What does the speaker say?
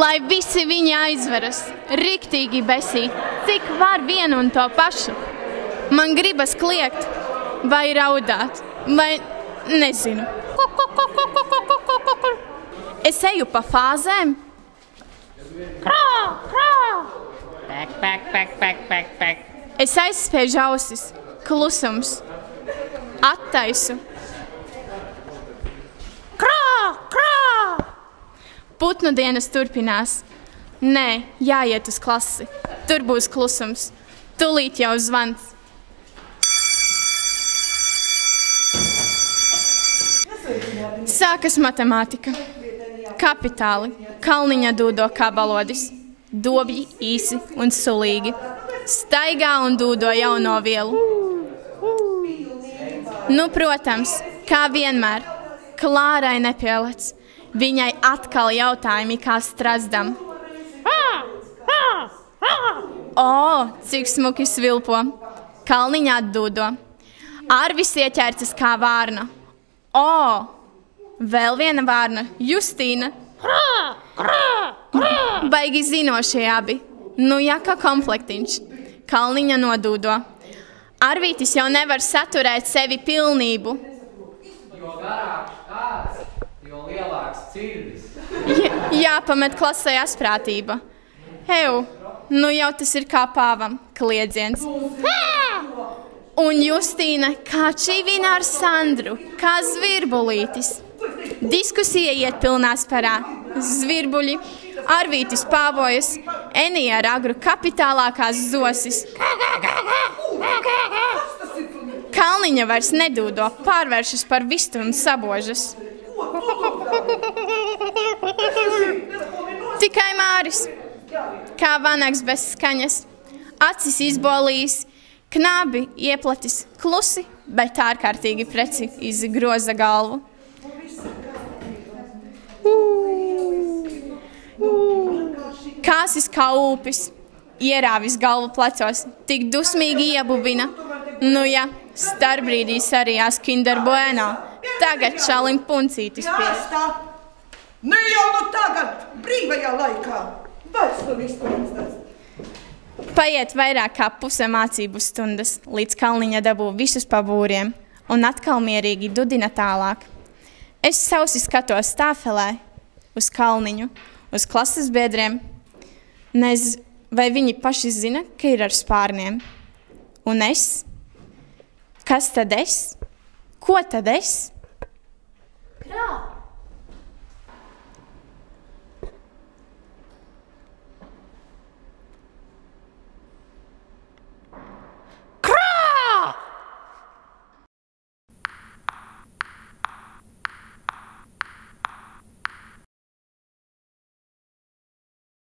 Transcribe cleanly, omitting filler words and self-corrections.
Lai visi viņi aizveras, riktīgi besī, cik var vienu un to pašu. Man gribas kliegt, vai raudāt, vai nezinu. Es eju pa fāzēm. Krā, krā. Pek. Es aizspiežu ausis, klusums, attaisu. Krā. Putnu dienas turpinās. Nē, jāiet uz klasi. Tur būs klusums. Tūlīt jau zvans. Sākas matemātika. Kapitāli. Kalniņa dūdo kā balodis. Dobji, īsi un sulīgi. Staigā un dūdo jauno vielu. Nu, protams, kā vienmēr, Klārai nepielec. Viņai atkal jautājumi kā strazdam. Cik smuki svilpo. Kalniņā atdūdo. Arvis ieķērtas kā vārna. Vēl viena vārna, Justīna. Baigi zinošie abi. Nu, jaka komplektiņš. Kalniņa nodūdo. Arvītis jau nevar saturēt sevi pilnību. Jo garāks kāds, jo lielāks cirdis. Jāpamet klasē asprātība. Nu jau tas ir kā pāvam, kliedziens. Un Justīna kā čivina ar Sandru, kā zvirbulītis. Diskusija iet pilnā sparā. Zvirbuļi, Arvītis pāvojas, Enija ar agru kapitālākās zosis. Kalniņa vairs nedūdo, pārvēršas par vistu un sabožas. Tikai Māris, kā vanags bez skaņas, acis izbolījis, knābi ieplatis klusi, bet ārkārtīgi precīzi groza galvu. Kāsis kā ūpis, ierāvis galvu plecos, tik dusmīgi iebubina. Nu ja, starbrīdī sarījās Kinder Bueno, tagad šalim puncītis pies. Ne jau nu tagad, brīvajā laikā, vairs tu izturēs. Paiet vairāk kā puse mācību stundas, līdz Kalniņa dabū visus pa būriem un atkal mierīgi dudina tālāk. Es sausi skatos tāfelē, uz Kalniņu, uz klases biedriem. Nezinu, vai viņi paši zina, ka ir ar spārniem. Un es? Kas tad es? Ko tad es?